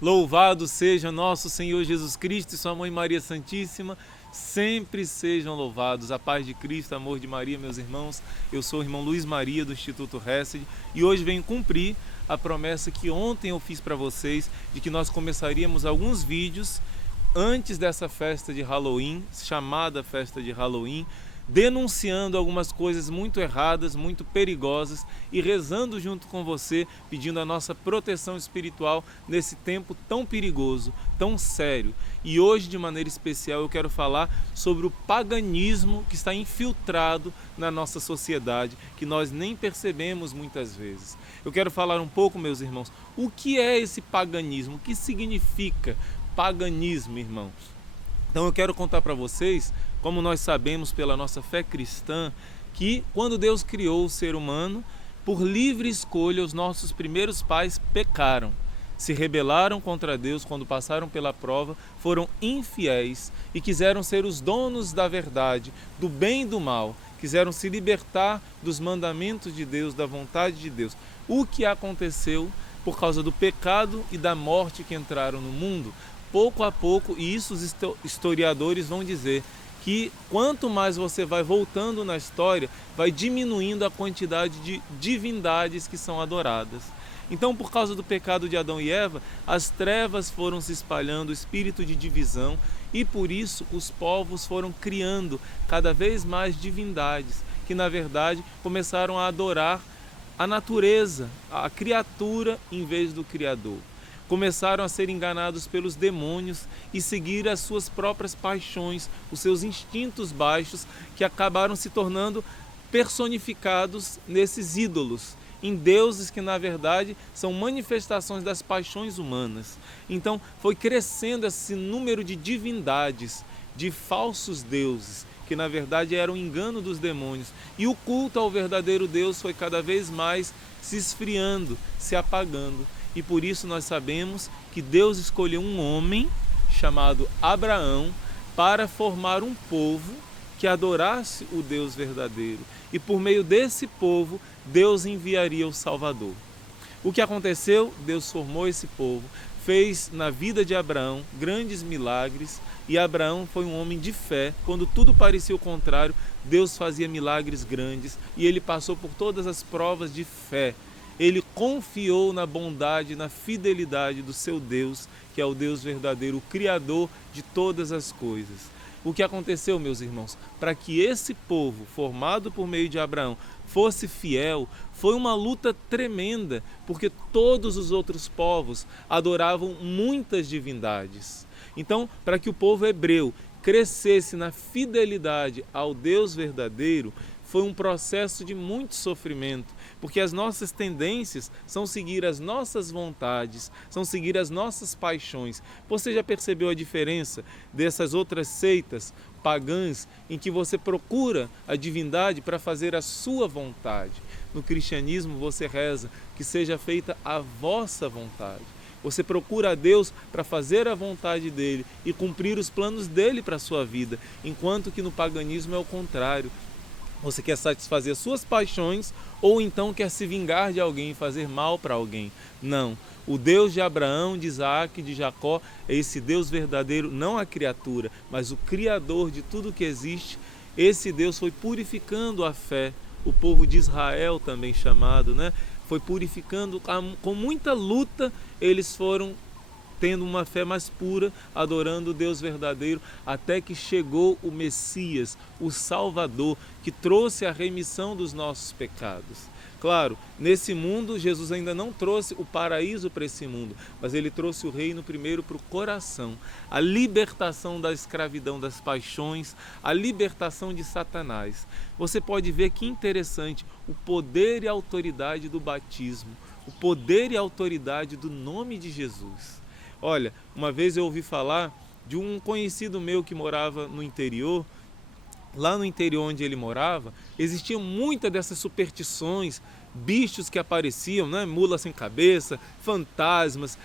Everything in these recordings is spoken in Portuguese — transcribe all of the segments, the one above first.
Louvado seja nosso Senhor Jesus Cristo e sua Mãe Maria Santíssima, sempre sejam louvados. A paz de Cristo, amor de Maria, meus irmãos. Eu sou o irmão Luiz Maria do Instituto Hesed e hoje venho cumprir a promessa que ontem eu fiz para vocês de que nós começaríamos alguns vídeos antes dessa festa de Halloween, chamada festa de Halloween, denunciando algumas coisas muito erradas, muito perigosas e rezando junto com você, pedindo a nossa proteção espiritual nesse tempo tão perigoso, tão sério. E hoje, de maneira especial, eu quero falar sobre o paganismo que está infiltrado na nossa sociedade, que nós nem percebemos muitas vezes. Eu quero falar um pouco, meus irmãos, o que é esse paganismo? O que significa paganismo, irmão? Então eu quero contar para vocês, como nós sabemos pela nossa fé cristã, que quando Deus criou o ser humano, por livre escolha, os nossos primeiros pais pecaram, se rebelaram contra Deus quando passaram pela prova, foram infiéis e quiseram ser os donos da verdade, do bem e do mal, quiseram se libertar dos mandamentos de Deus, da vontade de Deus. O que aconteceu por causa do pecado e da morte que entraram no mundo? Pouco a pouco, e isso os historiadores vão dizer, que quanto mais você vai voltando na história, vai diminuindo a quantidade de divindades que são adoradas. Então, por causa do pecado de Adão e Eva, as trevas foram se espalhando, o espírito de divisão, e por isso os povos foram criando cada vez mais divindades, que na verdade começaram a adorar a natureza, a criatura em vez do Criador. Começaram a ser enganados pelos demônios e seguir as suas próprias paixões, os seus instintos baixos, que acabaram se tornando personificados nesses ídolos, em deuses que na verdade são manifestações das paixões humanas. Então foi crescendo esse número de divindades, de falsos deuses, que na verdade eram um engano dos demônios, e o culto ao verdadeiro Deus foi cada vez mais se esfriando, se apagando. E por isso nós sabemos que Deus escolheu um homem chamado Abraão para formar um povo que adorasse o Deus verdadeiro. E por meio desse povo, Deus enviaria o Salvador. O que aconteceu? Deus formou esse povo, fez na vida de Abraão grandes milagres, e Abraão foi um homem de fé. Quando tudo parecia o contrário, Deus fazia milagres grandes e ele passou por todas as provas de fé. Ele confiou na bondade, na fidelidade do seu Deus, que é o Deus verdadeiro, o Criador de todas as coisas. O que aconteceu, meus irmãos? Para que esse povo, formado por meio de Abraão, fosse fiel, foi uma luta tremenda, porque todos os outros povos adoravam muitas divindades. Então, para que o povo hebreu crescesse na fidelidade ao Deus verdadeiro, foi um processo de muito sofrimento, porque as nossas tendências são seguir as nossas vontades, são seguir as nossas paixões. Você já percebeu a diferença dessas outras seitas pagãs em que você procura a divindade para fazer a sua vontade? No cristianismo você reza que seja feita a vossa vontade. Você procura a Deus para fazer a vontade dele e cumprir os planos dele para a sua vida, enquanto que no paganismo é o contrário. Você quer satisfazer suas paixões ou então quer se vingar de alguém, fazer mal para alguém. Não. O Deus de Abraão, de Isaac e de Jacó é esse Deus verdadeiro, não a criatura, mas o Criador de tudo que existe. Esse Deus foi purificando a fé, o povo de Israel também chamado, né? Foi purificando, com muita luta eles foram tendo uma fé mais pura, adorando o Deus verdadeiro, até que chegou o Messias, o Salvador, que trouxe a remissão dos nossos pecados. Claro, nesse mundo, Jesus ainda não trouxe o paraíso para esse mundo, mas ele trouxe o reino primeiro para o coração, a libertação da escravidão das paixões, a libertação de Satanás. Você pode ver que interessante o poder e a autoridade do batismo, o poder e a autoridade do nome de Jesus. Olha, uma vez eu ouvi falar de um conhecido meu que morava no interior. Lá no interior onde ele morava, existiam muitas dessas superstições, bichos que apareciam, né? Mula sem cabeça, fantasmas,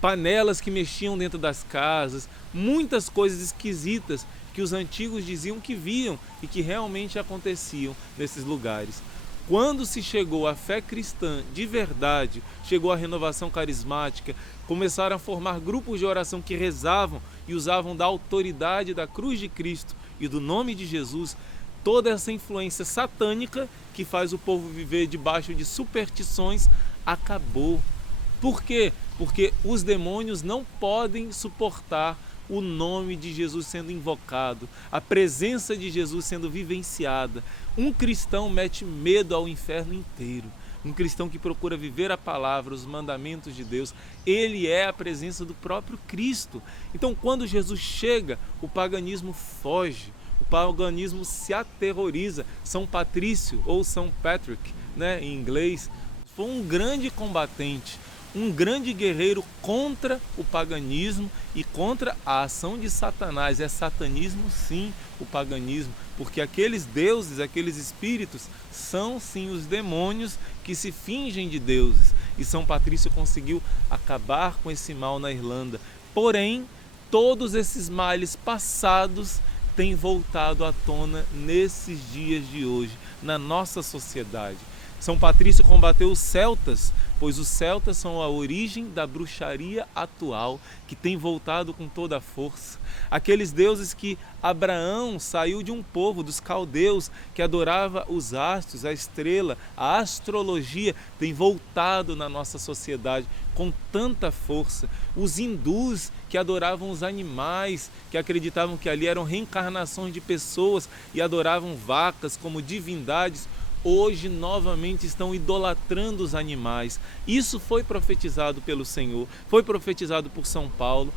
panelas que mexiam dentro das casas, muitas coisas esquisitas que os antigos diziam que viam e que realmente aconteciam nesses lugares. Quando se chegou à fé cristã de verdade, chegou a renovação carismática, começaram a formar grupos de oração que rezavam e usavam da autoridade da cruz de Cristo e do nome de Jesus, toda essa influência satânica que faz o povo viver debaixo de superstições acabou. Por quê? Porque os demônios não podem suportar o nome de Jesus sendo invocado, a presença de Jesus sendo vivenciada. Um cristão mete medo ao inferno inteiro. Um cristão que procura viver a palavra, os mandamentos de Deus, ele é a presença do próprio Cristo. Então, quando Jesus chega, o paganismo foge, o paganismo se aterroriza. São Patrício, ou São Patrick, em inglês, foi um grande combatente, um grande guerreiro contra o paganismo e contra a ação de Satanás. É satanismo, sim, o paganismo, porque aqueles deuses, aqueles espíritos, são sim os demônios que se fingem de deuses. E São Patrício conseguiu acabar com esse mal na Irlanda. Porém, todos esses males passados têm voltado à tona nesses dias de hoje, na nossa sociedade. São Patrício combateu os celtas, pois os celtas são a origem da bruxaria atual, que tem voltado com toda a força. Aqueles deuses que Abraão saiu de um povo, dos caldeus, que adorava os astros, a estrela, a astrologia, tem voltado na nossa sociedade com tanta força. Os hindus, que adoravam os animais, que acreditavam que ali eram reencarnações de pessoas e adoravam vacas como divindades, hoje novamente estão idolatrando os animais. Isso foi profetizado pelo Senhor, foi profetizado por São Paulo,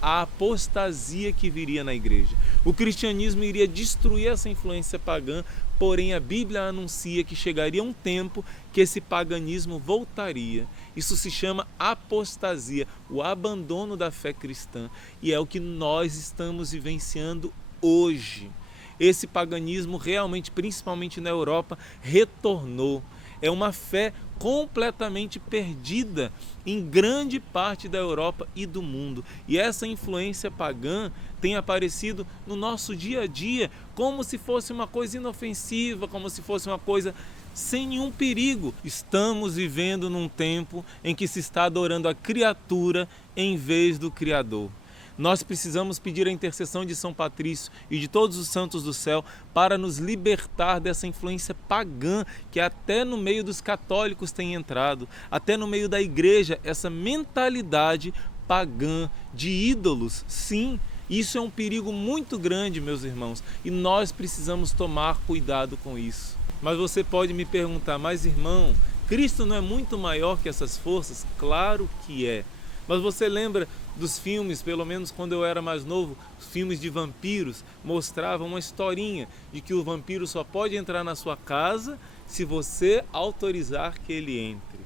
a apostasia que viria na igreja. O cristianismo iria destruir essa influência pagã, porém a Bíblia anuncia que chegaria um tempo que esse paganismo voltaria. Isso se chama apostasia, o abandono da fé cristã, e é o que nós estamos vivenciando hoje. Esse paganismo realmente, principalmente na Europa, retornou. É uma fé completamente perdida em grande parte da Europa e do mundo. E essa influência pagã tem aparecido no nosso dia a dia como se fosse uma coisa inofensiva, como se fosse uma coisa sem nenhum perigo. Estamos vivendo num tempo em que se está adorando a criatura em vez do Criador. Nós precisamos pedir a intercessão de São Patrício e de todos os santos do céu para nos libertar dessa influência pagã que até no meio dos católicos tem entrado, até no meio da igreja, essa mentalidade pagã de ídolos. Sim, isso é um perigo muito grande, meus irmãos, e nós precisamos tomar cuidado com isso. Mas você pode me perguntar, mas irmão, Cristo não é muito maior que essas forças? Claro que é. Mas você lembra dos filmes, pelo menos quando eu era mais novo, os filmes de vampiros mostravam uma historinha de que o vampiro só pode entrar na sua casa se você autorizar que ele entre.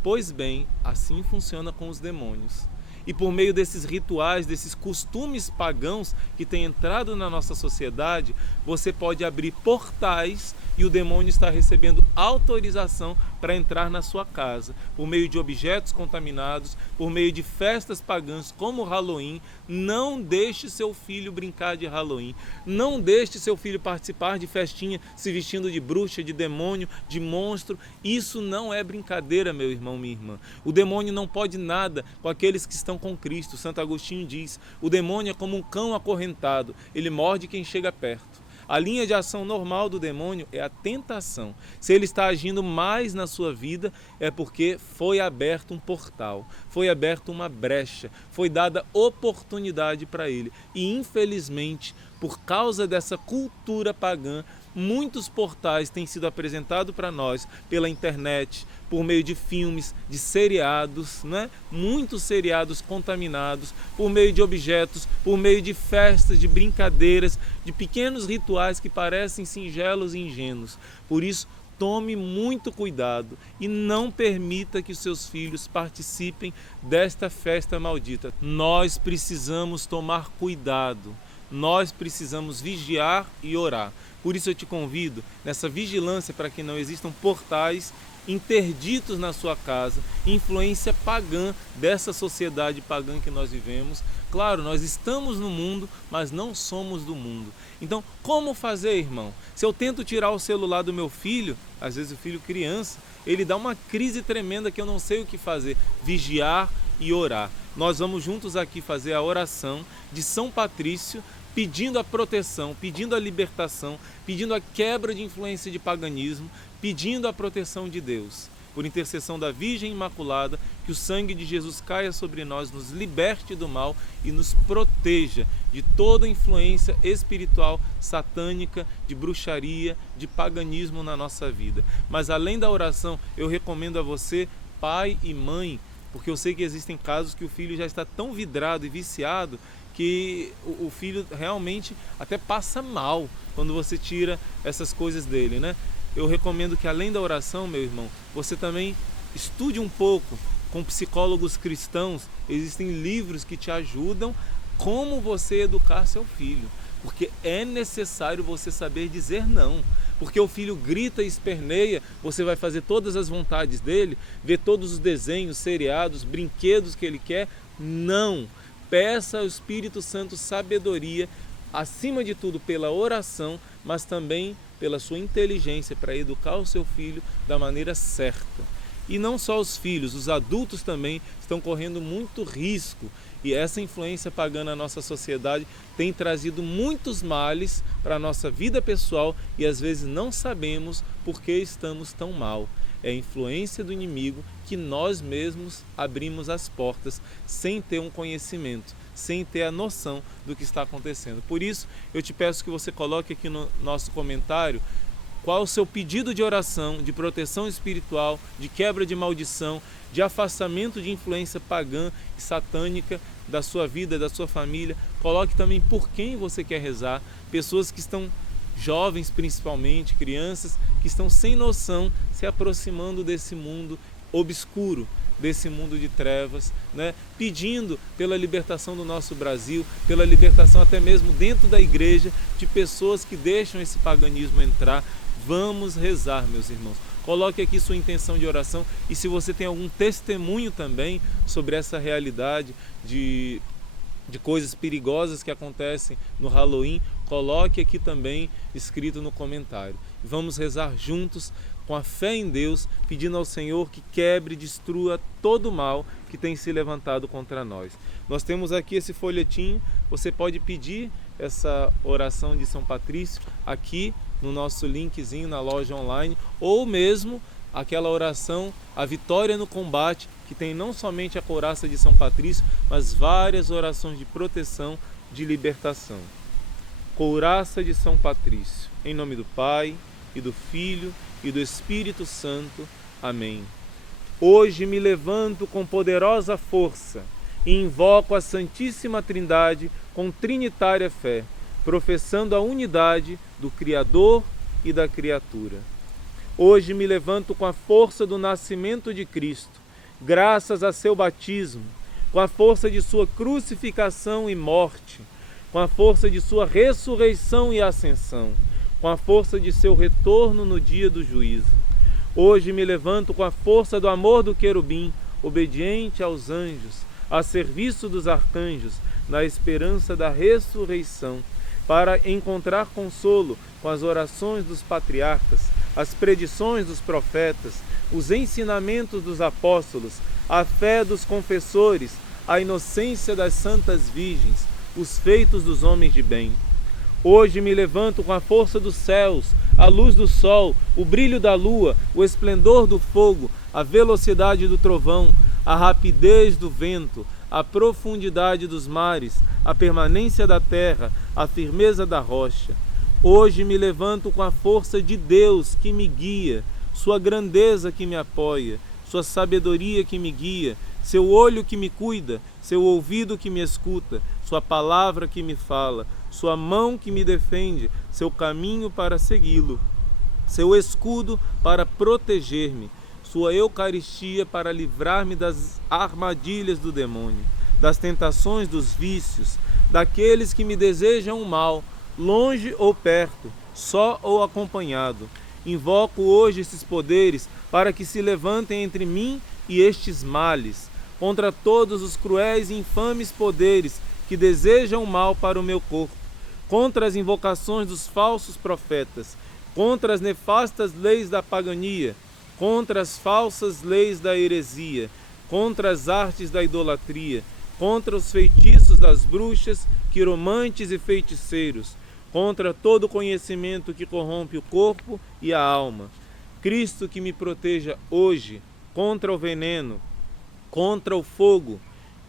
Pois bem, assim funciona com os demônios. E por meio desses rituais, desses costumes pagãos que têm entrado na nossa sociedade, você pode abrir portais e o demônio está recebendo autorização para entrar na sua casa, por meio de objetos contaminados, por meio de festas pagãs como o Halloween. Não deixe seu filho brincar de Halloween, não deixe seu filho participar de festinha se vestindo de bruxa, de demônio, de monstro. Isso não é brincadeira, meu irmão, minha irmã. O demônio não pode nada com aqueles que estão com Cristo. Santo Agostinho diz: o demônio é como um cão acorrentado, ele morde quem chega perto. A linha de ação normal do demônio é a tentação. Se ele está agindo mais na sua vida, é porque foi aberto um portal, foi aberta uma brecha, foi dada oportunidade para ele. E infelizmente, por causa dessa cultura pagã, muitos portais têm sido apresentados para nós pela internet, por meio de filmes, de seriados, muitos seriados contaminados, por meio de objetos, por meio de festas, de brincadeiras, de pequenos rituais que parecem singelos e ingênuos. Por isso, tome muito cuidado e não permita que os seus filhos participem desta festa maldita. Nós precisamos tomar cuidado. Nós precisamos vigiar e orar. Por isso eu te convido nessa vigilância para que não existam portais interditos na sua casa, influência pagã dessa sociedade pagã que nós vivemos. Claro, nós estamos no mundo, mas não somos do mundo. Então, como fazer, irmão? Se eu tento tirar o celular do meu filho, às vezes o filho criança, ele dá uma crise tremenda que eu não sei o que fazer. Vigiar e orar. Nós vamos juntos aqui fazer a oração de São Patrício, pedindo a proteção, pedindo a libertação, pedindo a quebra de influência de paganismo, pedindo a proteção de Deus. Por intercessão da Virgem Imaculada, que o sangue de Jesus caia sobre nós, nos liberte do mal e nos proteja de toda influência espiritual, satânica, de bruxaria, de paganismo na nossa vida. Mas além da oração, eu recomendo a você, pai e mãe, porque eu sei que existem casos que o filho já está tão vidrado e viciado que o filho realmente até passa mal quando você tira essas coisas dele, né? Eu recomendo que além da oração, meu irmão, você também estude um pouco com psicólogos cristãos. Existem livros que te ajudam como você educar seu filho, porque é necessário você saber dizer não. Porque o filho grita e esperneia, você vai fazer todas as vontades dele, ver todos os desenhos, seriados, brinquedos que ele quer? Não! Peça ao Espírito Santo sabedoria, acima de tudo pela oração, mas também pela sua inteligência para educar o seu filho da maneira certa. E não só os filhos, os adultos também estão correndo muito risco. E essa influência pagã na nossa sociedade tem trazido muitos males para a nossa vida pessoal e às vezes não sabemos por que estamos tão mal. É a influência do inimigo que nós mesmos abrimos as portas sem ter um conhecimento, sem ter a noção do que está acontecendo. Por isso, eu te peço que você coloque aqui no nosso comentário qual o seu pedido de oração, de proteção espiritual, de quebra de maldição, de afastamento de influência pagã e satânica da sua vida, da sua família. Coloque também por quem você quer rezar, pessoas que estão jovens principalmente, crianças que estão sem noção se aproximando desse mundo obscuro, desse mundo de trevas, né? Pedindo pela libertação do nosso Brasil, pela libertação até mesmo dentro da igreja de pessoas que deixam esse paganismo entrar. Vamos rezar, meus irmãos. Coloque aqui sua intenção de oração e se você tem algum testemunho também sobre essa realidade de coisas perigosas que acontecem no Halloween, coloque aqui também escrito no comentário. Vamos rezar juntos com a fé em Deus, pedindo ao Senhor que quebre e destrua todo o mal que tem se levantado contra nós. Nós temos aqui esse folhetinho, você pode pedir essa oração de São Patrício aqui no nosso linkzinho na loja online, ou mesmo aquela oração, a vitória no combate, que tem não somente a couraça de São Patrício, mas várias orações de proteção, de libertação. Couraça de São Patrício, em nome do Pai, e do Filho, e do Espírito Santo. Amém. Hoje me levanto com poderosa força e invoco a Santíssima Trindade com trinitária fé, professando a unidade do Criador e da criatura. Hoje me levanto com a força do nascimento de Cristo, graças a seu batismo, com a força de sua crucificação e morte, com a força de sua ressurreição e ascensão, com a força de seu retorno no dia do juízo. Hoje me levanto com a força do amor do querubim, obediente aos anjos, a serviço dos arcanjos, na esperança da ressurreição, para encontrar consolo com as orações dos patriarcas, as predições dos profetas, os ensinamentos dos apóstolos, a fé dos confessores, a inocência das santas virgens, os feitos dos homens de bem. Hoje me levanto com a força dos céus, a luz do sol, o brilho da lua, o esplendor do fogo, a velocidade do trovão, a rapidez do vento, a profundidade dos mares, a permanência da terra, a firmeza da rocha. Hoje me levanto com a força de Deus que me guia, sua grandeza que me apoia, sua sabedoria que me guia, seu olho que me cuida, seu ouvido que me escuta, sua palavra que me fala, sua mão que me defende, seu caminho para segui-lo, seu escudo para proteger-me, sua Eucaristia para livrar-me das armadilhas do demônio, das tentações dos vícios, daqueles que me desejam o mal, longe ou perto, só ou acompanhado. Invoco hoje esses poderes para que se levantem entre mim e estes males, contra todos os cruéis e infames poderes que desejam o mal para o meu corpo, contra as invocações dos falsos profetas, contra as nefastas leis da pagania, contra as falsas leis da heresia, contra as artes da idolatria, contra os feitiços das bruxas, quiromantes e feiticeiros, contra todo conhecimento que corrompe o corpo e a alma. Cristo, que me proteja hoje contra o veneno, contra o fogo,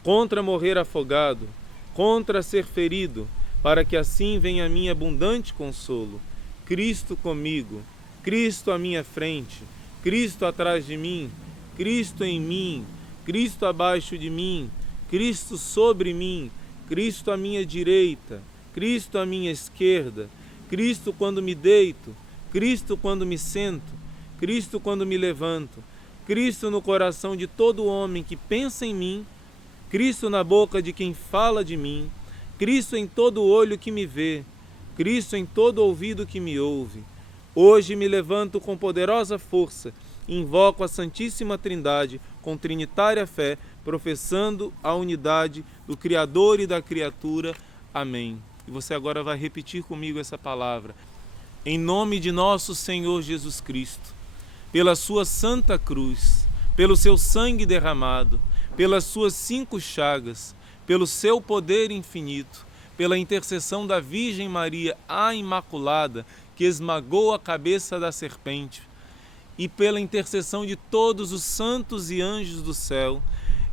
contra morrer afogado, contra ser ferido, para que assim venha a mim abundante consolo. Cristo comigo, Cristo à minha frente, Cristo atrás de mim, Cristo em mim, Cristo abaixo de mim, Cristo sobre mim, Cristo à minha direita, Cristo à minha esquerda, Cristo quando me deito, Cristo quando me sento, Cristo quando me levanto, Cristo no coração de todo homem que pensa em mim, Cristo na boca de quem fala de mim, Cristo em todo olho que me vê, Cristo em todo ouvido que me ouve. Hoje me levanto com poderosa força, invoco a Santíssima Trindade com trinitária fé, professando a unidade do Criador e da criatura. Amém. E você agora vai repetir comigo essa palavra. Em nome de nosso Senhor Jesus Cristo, pela sua santa cruz, pelo seu sangue derramado, pelas suas 5 chagas, pelo seu poder infinito, pela intercessão da Virgem Maria, a Imaculada, que esmagou a cabeça da serpente, e pela intercessão de todos os santos e anjos do céu,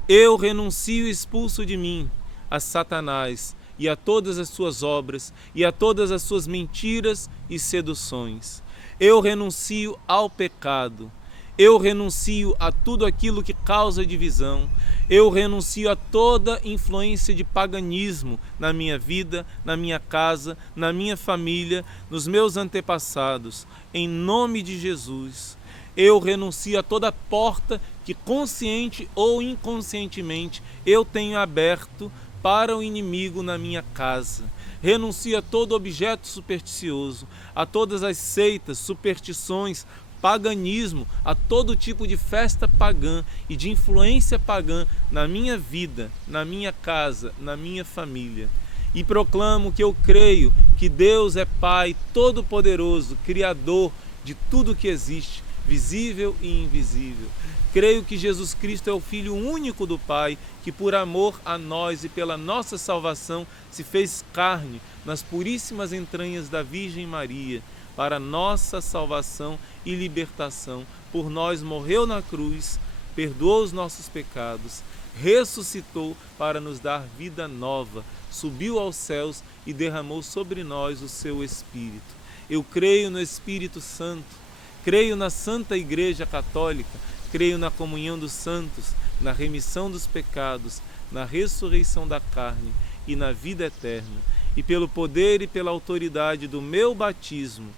eu renuncio e expulso de mim a Satanás e a todas as suas obras e a todas as suas mentiras e seduções. Eu renuncio ao pecado. Eu renuncio a tudo aquilo que causa divisão. Eu renuncio a toda influência de paganismo na minha vida, na minha casa, na minha família, nos meus antepassados. Em nome de Jesus, eu renuncio a toda porta que consciente ou inconscientemente eu tenho aberto para o inimigo na minha casa. Renuncio a todo objeto supersticioso, a todas as seitas, superstições, paganismo, a todo tipo de festa pagã e de influência pagã na minha vida, na minha casa, na minha família. E proclamo que eu creio que Deus é Pai Todo-Poderoso, Criador de tudo que existe, visível e invisível. Creio que Jesus Cristo é o Filho único do Pai, que por amor a nós e pela nossa salvação se fez carne nas puríssimas entranhas da Virgem Maria, para nossa salvação e libertação. Por nós morreu na cruz, perdoou os nossos pecados, ressuscitou para nos dar vida nova, subiu aos céus e derramou sobre nós o seu Espírito. Eu creio no Espírito Santo, creio na Santa Igreja Católica, creio na comunhão dos santos, na remissão dos pecados, na ressurreição da carne e na vida eterna. E pelo poder e pela autoridade do meu batismo,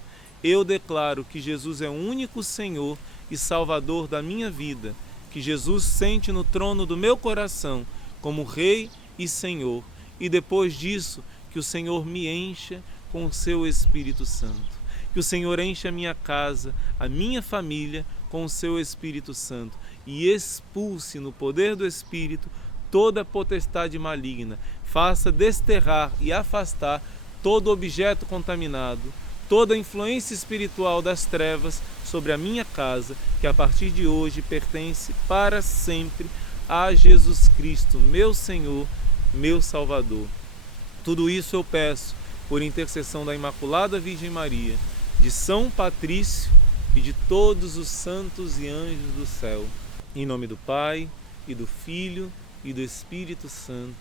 eu declaro que Jesus é o único Senhor e Salvador da minha vida, que Jesus sente no trono do meu coração como Rei e Senhor, e depois disso que o Senhor me encha com o seu Espírito Santo, que o Senhor encha a minha casa, a minha família com o seu Espírito Santo e expulse no poder do Espírito toda potestade maligna, faça desterrar e afastar todo objeto contaminado, toda a influência espiritual das trevas sobre a minha casa, que a partir de hoje pertence para sempre a Jesus Cristo, meu Senhor, meu Salvador. Tudo isso eu peço por intercessão da Imaculada Virgem Maria, de São Patrício e de todos os santos e anjos do céu. Em nome do Pai, e do Filho, e do Espírito Santo.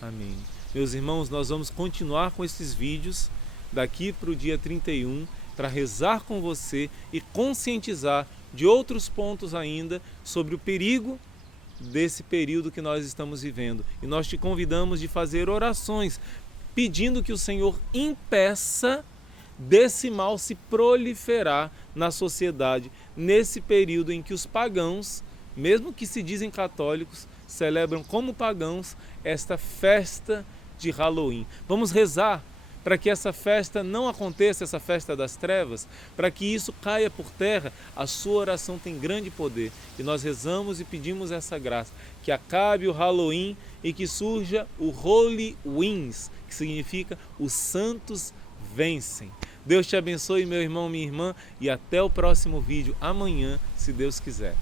Amém. Meus irmãos, nós vamos continuar com esses vídeos daqui para o dia 31, para rezar com você e conscientizar de outros pontos ainda sobre o perigo desse período que nós estamos vivendo. E nós te convidamos de fazer orações, pedindo que o Senhor impeça desse mal se proliferar na sociedade, nesse período em que os pagãos, mesmo que se dizem católicos, celebram como pagãos esta festa de Halloween. Vamos rezar para que essa festa não aconteça, essa festa das trevas, para que isso caia por terra, a sua oração tem grande poder. E nós rezamos e pedimos essa graça, que acabe o Halloween e que surja o Holy Wins, que significa os santos vencem. Deus te abençoe, meu irmão, minha irmã, e até o próximo vídeo, amanhã, se Deus quiser.